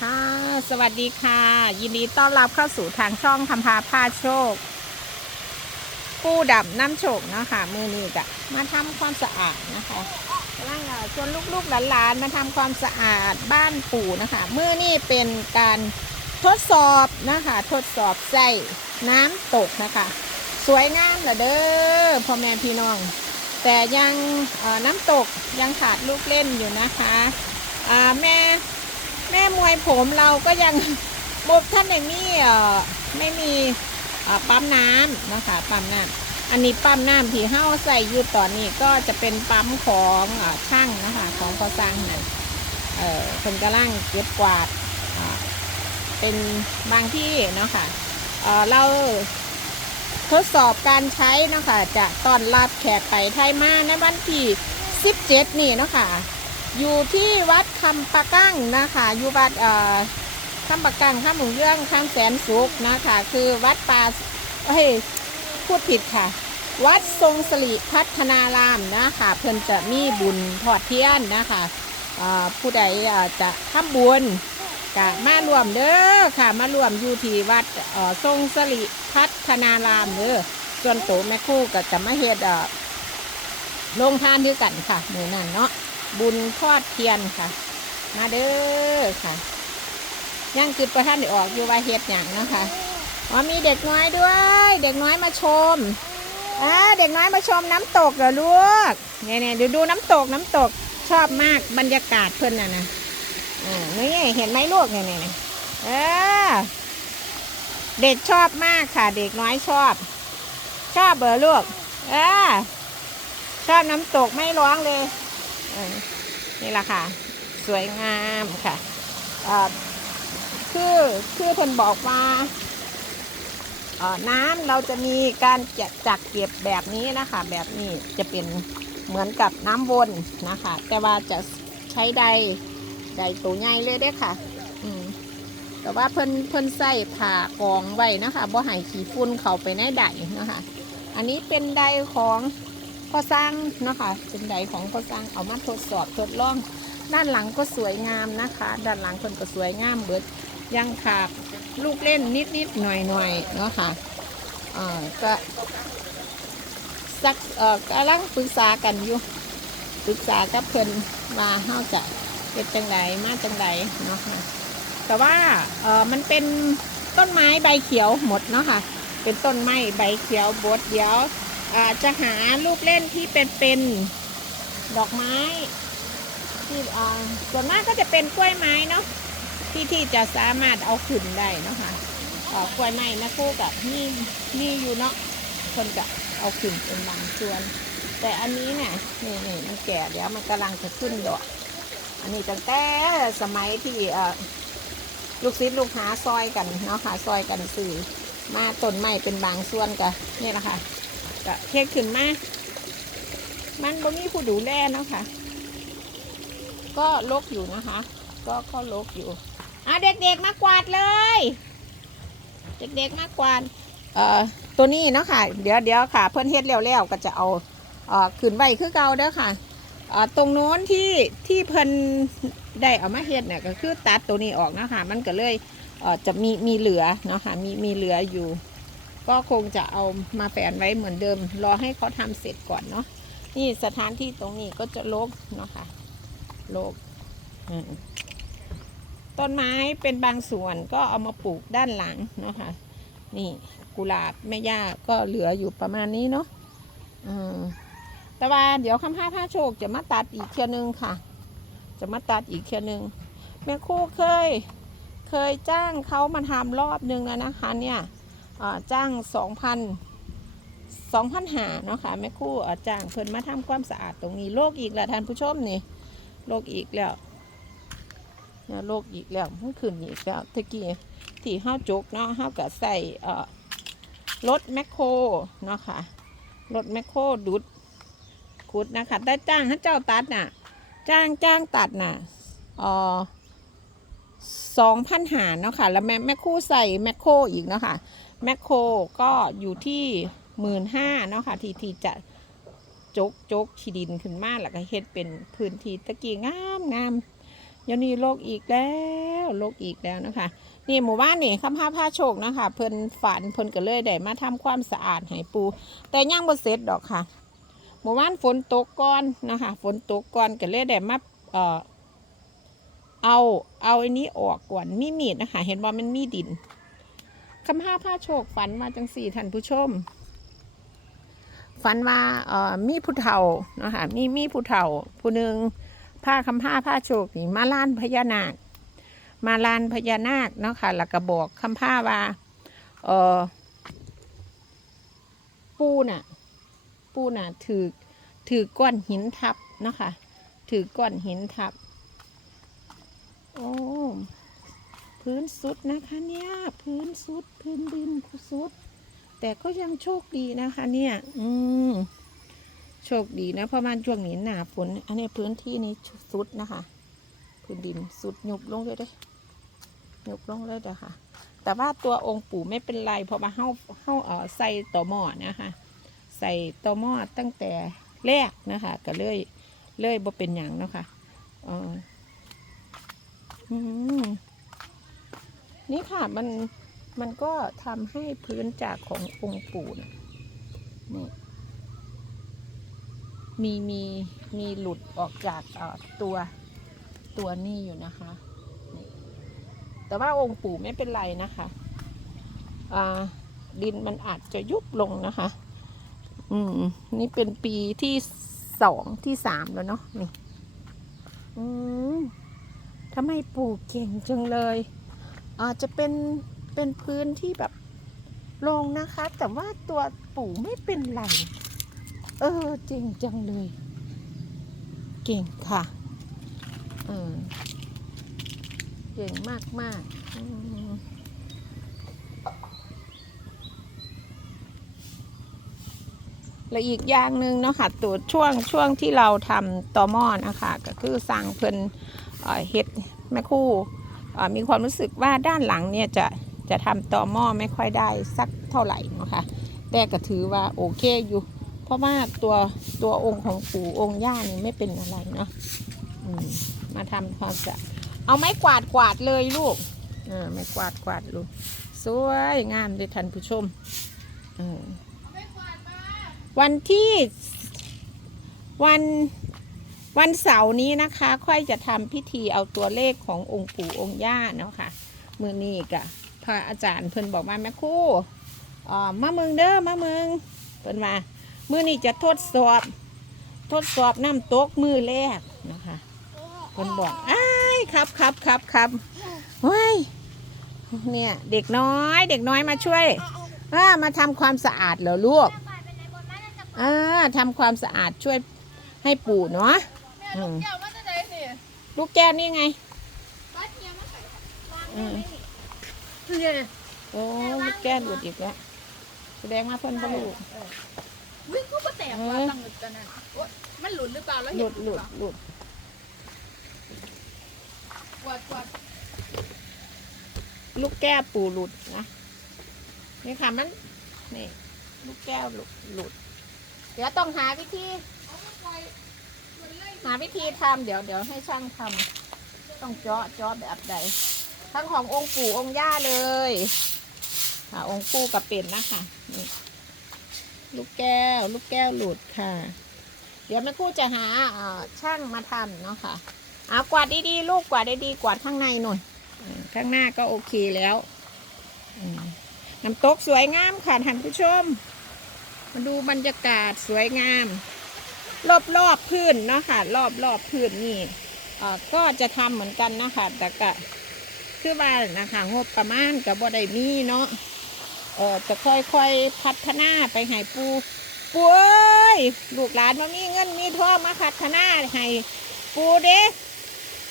ค่ะ สวัสดีค่ะ ยินดีต้อนรับเข้าสู่ทางช่องคำพาพาโชคผู้ดับน้ำโชคเนะคะมือนี้จะมาทำความสะอาดนะคะกำลังชวนลูกๆหลานๆมาทำความสะอาดบ้านปู่นะคะมือนี้เป็นการทดสอบนะคะ ทดสอบใส่น้ำตกนะคะ สวยงามเหรอเด้อพ่อแม่พี่น้อง แต่ยังน้ำตกยังขาดลูกเล่นอยู่นะคะแม่ แม่มวยผมเราก็ยังบท่านอย่างนี้เอ่อไม่มีปั๊มน้ำนะคะปั๊มน้ำอันนี้ปั๊มน้ำที่เฮ้าใส่อยู่ตอนนี้ก็จะเป็นปั๊มของอช่างนะคะของก่อสร้างนั่นเออคนกำลังเก็บกวาดเป็นบางที่เนาะค่ะเอ่อเราทดสอบการใช้เนาะคะจะต้อนรับแขกไปไทยมาในวันที่ 17 นี่เนาะค่ะ อยู่ที่วัดคำปะกั้งนะคะอยู่วัดเอ่อคำปะกั้งข้ามหมุงเรื่องข้ามแสนสุขนะคะ คือวัดป่าเฮ้ยพูดผิดค่ะ วัดทรงสริพัฒนารามนะคะเพิ่อนจะมีบุญทอดเทียนนะคะผู้ใดจะทำบุญกะมารวมเด้อค่ะมารวมอยู่ที่วัดทรงสริพัฒนารามเด้อส่วนโตแม่คู่ก็จะมาเฮ็ดเอ่อลงทานด้วยกันค่ะมือนั่นเนาะ บุญทอดเทียนค่ะ มาเด้อค่ะย่างคือประท่านได้ออกอยู่ว่าเฮ็ดอย่างเนาะค่ะอ๋อมีเด็กน้อยด้วย เด็กน้อยมาชมอ่าเด็กน้อยมาชมน้ำตกเหรอลูกเนี่ยเนี่ยดูดูน้ำตกน้ำตกชอบมากบรรยากาศเพื่อนน่ะนะอ่านี่เห็นไหมลูกเนี่ยเนี่ยเออเด็กชอบมากค่ะ เด็กน้อยชอบ ชอบเบอร์ลูกเออชอบน้ำตกไม่ร้องเลย นี่แหละค่ะ สวยงามค่ะคือคือเพิ่นบอกว่าเอ่อน้ำเราจะมีการจัดจัดเก็บแบบนี้นะคะ แบบนี้จะเป็นเหมือนกับน้ำวนนะคะ แต่ว่าจะใช้ใดได้ตัวใหญ่เลยเด้ค่ะ อืมแต่ว่าเพิ่นเพิ่นใส่ผ่ากองไว้นะคะบ่ให้ขี้ฝุ่นเข้าไปในไดนะคะ อันนี้เป็นไดของ พ่อสร้างเนาะคะเป็นไดของพ่อสร้างเอามาทดสอบทดลอง ด้านหลังก็สวยงามนะคะ ด้านหลังเพิ่นก็สวยงามเบิดยังขาดลูกเล่นนิดนิดหน่อยหน่อยเนาะค่ะเอ่อก็สักเอ่อกำลังปรึกษากันอยู่ปรึกษากับเพิ่อนว่าเฮาจะเป็นจังไดมาจังไดเนาะค่ะแต่ว่าเออมันเป็นต้นไม้ใบเขียวหมดเนาะค่ะ เป็นต้นไม้ใบเขียวบดเดียว จะหาลูกเล่นที่เป็นเป็นดอกไม้ที่ส่วนมากก็จะเป็นกล้วยไม้เนาะที่ที่จะสามารถเอาขึ้นได้เนาะค่ะเอ่อกล้วยไม้นะคู่กับนี่นี่อยู่เนาะคนจะเอาขึ้นเป็นบางส่วน แต่อันนี้เนี่ยนี่นี่มันแก่เดี๋ยวมันกำลังจะขึ้นดอกอันนี้ตั้งแต่สมัยที่เอลูกศิษย์ลูกหาซอยกันเนาะค่ะซอยกันสื่อมาต้นไม้เป็นบางส่วนกันนี่แหละค่ะ ก็เทศขึ้นมามันบ่มีผู้ดูแลเนาะค่ะ ก็ลกอยู่นะคะ ก็ก็ลกอยู่อะเด็กๆมากวาดเลย เด็กๆมากวาดเอ่อตัวนี้เนาะค่ะ เดี๋ยวเดี๋ยวค่ะ เพื่อนเฮ็ดแล้วๆก็จะเอาเอ่อขึ้นไว้คือเก่าเด้อค่ะอ่าตรงโน้นที่ที่เพิ่นได้เอามาเฮ็ดเนี่ยก็คือตัดตัวนี้ออกนะคะมันก็เลยเอ่อจะมีมีเหลือเนาะค่ะมีมีเหลืออยู่ ก็คงจะเอามาแฝนไว้เหมือนเดิม รอให้เขาทำเสร็จก่อนเนาะนี่สถานที่ตรงนี้ก็จะโลกเนาะค่ะโลกต้นไม้เป็นบางส่วนก็เอามาปลูกด้านหลังเนาะค่ะนี่กุหลาบแม่ย่าก็เหลืออยู่ประมาณนี้เนาะอืมแต่ว่าเดี๋ยวคำห้าผ้าโชคจะมาตัดอีกเทื่อนึงค่ะ จะมาตัดอีกเทื่อนึงแม่คู่เคย เคยจ้างเขามาทำรอบนึงแล้วนะคะเนี่ย จ้างสองพันสองพันหาเนาะค่ะแม่คู่จ้างเพิ่นมาทำความสะอาดตรงนี้โรคอีกแล้วท่านผู้ชมนี่โรคอีกแล้วเนี่ยโรคอีกแล้วมันขึ้นอีกแล้วตะกี้ที่ห้าจุกเนาะห้าก็ใส่เอรถแมคโครเนาะค่ะรถแมคโครดุดขุดนะคะแต่จ้างให้เจ้าตัดน่ะ จ้างจ้างตัดน่ะเออสองพันหารเนาะค่ะ แล้วแม่แม่คู่ใส่แมคโครอีกเนาะค่ะ แมคโครก็อยู่ที่หมื่นห้าเนาะค่ะที่ที่จะจกจกขีดินขึ้นมาแล้วก็เฮ็ดเป็นพื้นที่ตะกี้งามงามเดี๋ยวนี้โลกอีกแล้วโลกอีกแล้วนะคะนี่หมู่บ้านนี่คำพาผ้าโชคนะคะเพิ่นฝันเพิ่นก็เลยได้มาทำความสะอาดให้ปู แต่ยังบ่เสร็จดอกค่ะหมู่บ้านฝนตกก่อนนะคะฝนตกก่อนก็เลยได้มาเอ่อเอาเอาอันนี้ออกก่อนมีมีดนะคะ เห็นว่ามันมีดิน คำพาผ้าโชคฝันมาจังสี่ท่านผู้ชม ฝันว่าเอ่อมีผู้เฒ่านะคะมีมีผู้เฒ่า ผู้หนึ่งผ้าคำผ้าผ้าโชคนี่มาล้านพญานาค มาลานพญานาคเนาะค่ะแล้วก็บอกคำผ้าว่าเออปูน่ะ ปูน่ะถือถือก้อนหินทับเนาะค่ะถือก้อนหินทับ โอ้ พื้นสุดนะคะเนี่ยพื้นสุดพื้นดินสุด แต่ก็ยังโชคดีนะคะ เนี่ย อืมโชคดีนะเพราะมันช่วงนี้หนาฝนอันนี้พื้นที่นี้สุดนะคะ พื้นดินสุดหยุบลงเลยเด้ยกลงเลยเด้อค่ะ แต่ว่าตัวองค์ปู่ไม่เป็นไรเพราะว่าเฮาเฮาเอ่อใส่ต่อหม้อนะคะใส่ต่อหม้อตั้งแต่แรกนะคะก็เลยเลยบ่เป็นหยังเนาะค่ะเอออืม นี่ค่ะมันมันก็ทำให้พื้นจากขององค์ปู่นะนี่มีมีมีหลุดออกจากตัวตัวนี้อยู่นะคะแต่ว่าองค์ปู่ไม่เป็นไรนะคะดินมันอาจจะยุบลงนะคะ อืม นี่เป็นปีที่สองที่สามแล้วเนาะนี่ อืมทำไมปู่เก่งจังเลย อาจจะเป็นเป็นพื้นที่แบบลงนะคะ แต่ว่าตัวปู่ไม่เป็นไร เออจริงจังเลย เก่งค่ะเออเก่งมากมากและอีกอย่างหนึ่งเนาะค่ะตัวช่วงช่วงที่เราทำตอหม้อนะคะ ก็คือสั่งเพิ่นเฮ็ดแม่คู่ มีความรู้สึกว่าด้านหลังเนี่ยจะจะทำต่อหม้อไม่ค่อยได้สักเท่าไหร่เนาะค่ะแต่ก็ถือว่าโอเคอยู่ เพราะว่าตัวตัวองค์ของปู่องค์ย่านี่ไม่เป็นอะไรเนาะมมาทำความสะอาดเอาไม้กวาดกวาดเลยลูกเออไม้กวาดกวาดลูกสวยงามเลยท่านผู้ชมวันที่วัน วันเสาร์นี้นะคะ ค่อยจะทำพิธีเอาตัวเลขขององค์ปู่องค์ย่าเนาะค่ะมือนี้กะพระอาจารย์เพิ่นบอกมาแม่ครู่อ่ามาเมืองเด้อมาเมืองเพิ่นมามือนี้จะทดสอบ ทดสอบน้ำตกมือแรกนะคะคนบอกอ้ายครับครับครับครับว้ายเนี่ยเด็กน้อยเด็กน้อยมาช่วยอ่ามาทำความสะอาดเหรอลูกอ่าทำความสะอาดช่วยให้ปู่เนาะ อืมเดี๋ยวมันจะได้สิลูกแก้วนี่ไงบ้านเทียมมาใส่วางอืมเนี่ยโอ้ลูกแก้วหลุดอีกแล้วแสดงว่าเพิ่นบ่รู้วิ่งก็มาแตกว่าตั้งแต่นั้นโอ๊ยมันหลุดหรือเปล่าแล้วหเห็ลุนดหลุดหลุดกวาดกวาดลูกแก้วปู่หลุดนะนี่ค่ะมันนี่ลูกแก้วหลุดหลุด เดี๋ยวต้องหาวิธี หาวิธีทำเดี๋ยวเดี๋ยวให้ช่างทำต้องเจาะเจาะแบบใดทั้งขององค์ปู่องค์ย่าเลยค่ะองค์ปู่กับเป็ดนะคะนี่ลูกแก้ว ลูกแก้วหลุดค่ะ เดี๋ยวแม่คู่จะหาช่างมาทำเนาะค่ะเอากวาดดีๆลูกกวาดดีๆกวาดข้างในหน่อยข้างหน้าก็โอเคแล้วน้ำตกสวยงามค่ะท่านผู้ชม มาดูบรรยากาศสวยงาม รอบรอบพื้นเนาะค่ะ รอบรอบพื้นนี่เอ่อก็จะทำเหมือนกันนะคะแต่ก็คือว่านะคะงบประมาณกับบ่ได้มีเนาะเออจะค่อยๆพัฒนาไปให้ปูปูเอ้ยลูกหลานมามีเงินมีทองมาพัฒนาให้ปูเด้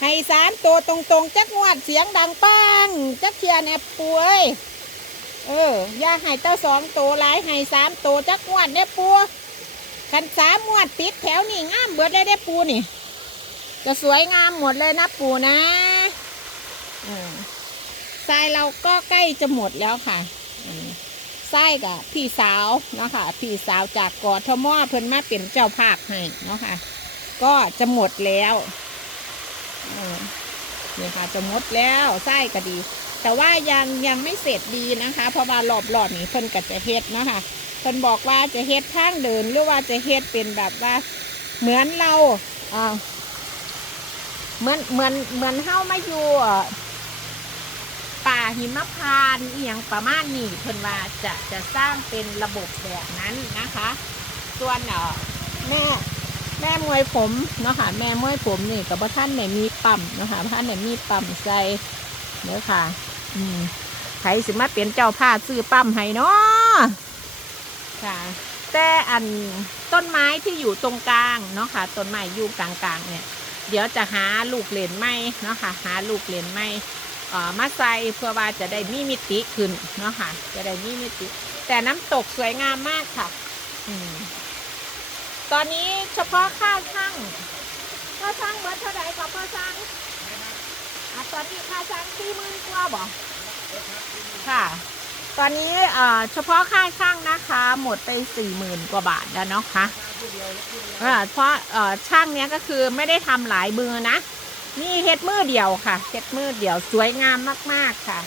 ให้สามตัวตรงๆจักงวดเสียงดังปังจักเทียนี่ยปูเอ้ยเออ อย่าให้เต้าสองตัวหลายให้สามตัวจักงวดเนี่ยปู กันสามงวดติดแถวนี่งามเบิดเลยได้ปูนี่ จะสวยงามหมดเลยนะปูนะอืมทรายเราก็ใกล้จะหมดแล้วค่ะอืมทรายกับพี่สาวเนาะค่ะพี่สาวจากกอทมอเพิ่นมาเป็นเจ้าภาคให้เนาะค่ะ ก็จะหมดแล้วอืมนี่ค่ะจะหมดแล้วไส้ก็ดี แต่ว่ายังยังไม่เสร็จดีนะคะ เพราะว่ารอบรอบนี้เพิ่นก็จะเฮ็ดเนาะค่ะ เพิ่นบอกว่าจะเฮ็ดทางเดินหรือว่าจะเฮ็ดเป็นแบบว่า เหมือนเราอ่าเหมือนเหมือนเหมือนเฮ้ามาอยู่ป่าหิมพานต์อหย่างประมาณนี้เพิ่นว่าจะจะสร้างเป็นระบบแบบนั้นนะคะ ส่วนเอ่อแม่แม่มวยผมเนาะค่ะแม่มวยผมนี่กับท่านเนี่ยมีปั๊มเนาะค่ะท่านเนี่ยมีปั๊มใส่เนื้อค่ะ อืมใครสิมาเป็นเจ้าผ้าซื้อปั๊มให้เนาะ ค่ะแต่อันต้นไม้ที่อยู่ตรงกลางเนาะค่ะต้นไม้อยู่กลางๆเนี่ย เดี๋ยวจะหาลูกเหรนไม้เนาะค่ะหาลูกเหรนไม้เอ่อมาใส่เพื่อว่าจะได้มีมิติขึ้นเนาะค่ะจะได้มีมิติ แต่น้ำตกสวยงามมากค่ะอืมตอนนี้เฉพาะค่าช่างค่าช่างเบิดเท่าไหร่ครับพ่อช่างอะตอนนี้ค่าช่างสี่หมื่นกว่าบ่ค่ะ ตอนนี้เฉพาะค่าช่างนะคะ หมดไปสี่หมื่นกว่าบาทแล้วเนาะค่ะเอ่อเพราะช่างเนี้ยก็คือไม่ได้ทำหลายมือนะนี่เฮ็ดมือเดียวค่ะเฮ็ดมือเดียวสวยงามมาก ๆค่ะ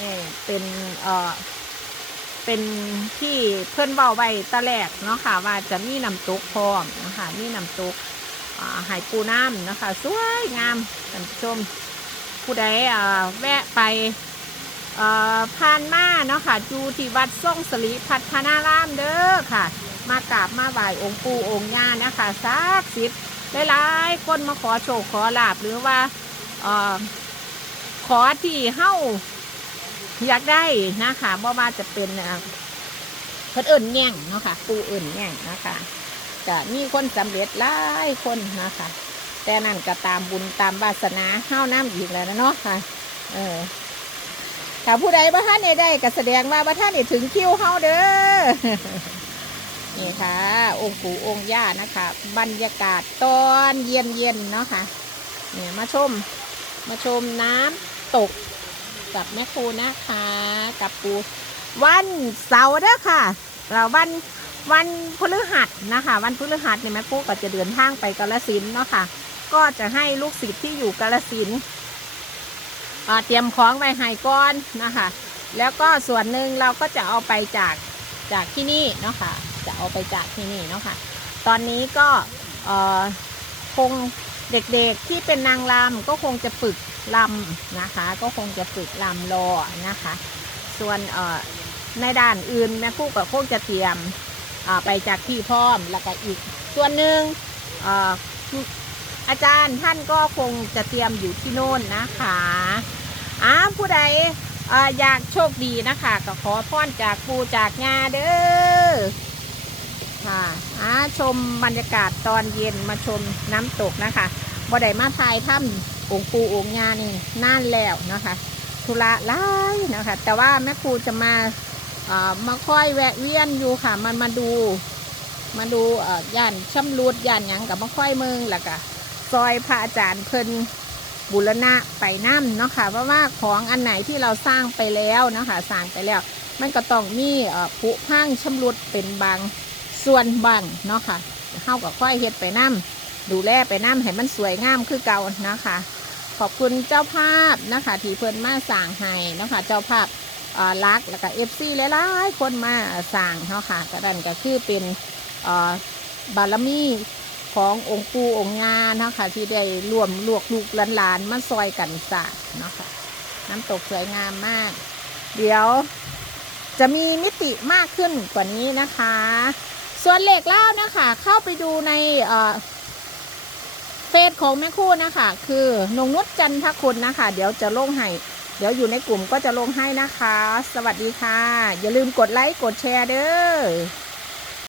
นี่เป็นเอ่อเป็นที่เพื่อนเบาไว้ตะแรกเนาะค่ะ ว่าจะมีน้ำตกพร้อมนะคะมีน้ำตกหายปูน้ำนะคะ สวยงามท่านผู้ชมผู้ใดแวะไป ผ่านมาเนาะค่ะจูที่วัดส่งสลีพัฒนารามเด้อค่ะ มากราบมาไหว้องค์ปู่องค์ย่านะคะสักสิบหลายๆคนมาขอโชคขอลาบหรือว่าออขอที่เฮ้าอยากได้นะคะบ่ว่าจะเป็นเพิ่นเอิ่นแง่งเนาะค่ะ ปูเอิ่นแง่งนะคะจะมีคนสำเร็จหลายคนนะคะแต่นั่นก็ตามบุญตามวาสนาเฮ้าน้ำอีกแล้วนะเนาะค่ะ เออ ถ้าผู้ใดบ่ท่านได้ได้ก็แสดงว่าบ่ท่านได้ถึงคิวเฮาเด้อนี่ค่ะ องค์ปู่องค์ย่านะคะ บรรยากาศตอนเย็นเย็นๆเนาะค่ะเนี่ยมาชม มาชมน้ำตกกับแม่ครูนะคะ กับปูวันเสาร์เด้อค่ะ เราวันวันพฤหัสนะคะ วันพฤหัสเนี่ยแม่ครูก็จะเดินทางไปกาลสินเนาะค่ะ ก็จะให้ลูกศิษย์ที่อยู่กาลสิน เตรียมของไว้ให้ก่อนนะคะ แล้วก็ส่วนหนึ่งเราก็จะเอาไปจากจากที่นี่เนาะค่ะ จะเอาไปจากที่นี่เนาะค่ะ ตอนนี้ก็คงเด็กๆที่เป็นนางรำก็คงจะฝึกลำนะคะ ก็คงจะฝึกลำรอนะคะ ส่วนในด้านอื่นแม่คู่ก็คงจะเตรียมอ่าไปจากที่พร้อมแล้วก็อีก ส่วนหนึ่ง อาจารย์ท่านก็คงจะเตรียมอยู่ที่โน่นนะคะอ้าผู้ใดออยากโชคดีนะคะก็ขอพรจากปูจากงาเด้อค่ะอ่าชมบรรยากาศตอนเย็นมาชมน้ำตกนะคะบ่ได้มาทายถ้ำองปูองค์ยานี่น่านแล้วนะคะธุระหลายนะคะ แต่ว่าแม่ครูจะมาเอ่อมาค่อยแวะเวียนอยู่ค่ะ มันมาดู มาดูเอ่อย่านช่ำรุดย่านยังกับมาค่อยเมืองแล้วก็ ซอยพระอาจารย์เพิ่นบุรณะไปน้ำเนาะค่ะเพราะว่าของอันไหนที่เราสร้างไปแล้วนะคะสร้างไปแล้ว มันก็ต้องมีผุพังชำรุดเป็นบางส่วนบางเนาะค่ะเข้ากับค่อยเฮ็ดไปน้ำดูแลไปน้ำให้มันสวยงามคือเก่านะคะขอบคุณเจ้าภาพนะคะที่เพิ่นมาสั่งให้เนาะคะเจ้าภาพรักแล้วก็เอฟซีหลายๆคนมาสั่งเนาะค่ะก็ดันก็คือเป็นบารมี ขององค์ปู่องค์งาเนาะค่ะที่ได้รวมลวกลูกหลานๆมาซอยกันสร้าเนาะค่ะน้ำตกสวยงามมาก เดี๋ยวจะมีมิติมากขึ้นกว่านี้นะคะ ส่วนเหล็กเล่านะคะเข้าไปดูในเอ่อเฟซของแม่คู่นะคะ คือนงนุชจันทคุณนะคะ เดี๋ยวจะลงให้เดี๋ยวอยู่ในกลุ่มก็จะลงให้นะคะ สวัสดีค่ะ อย่าลืมกดไลค์กดแชร์เด้อ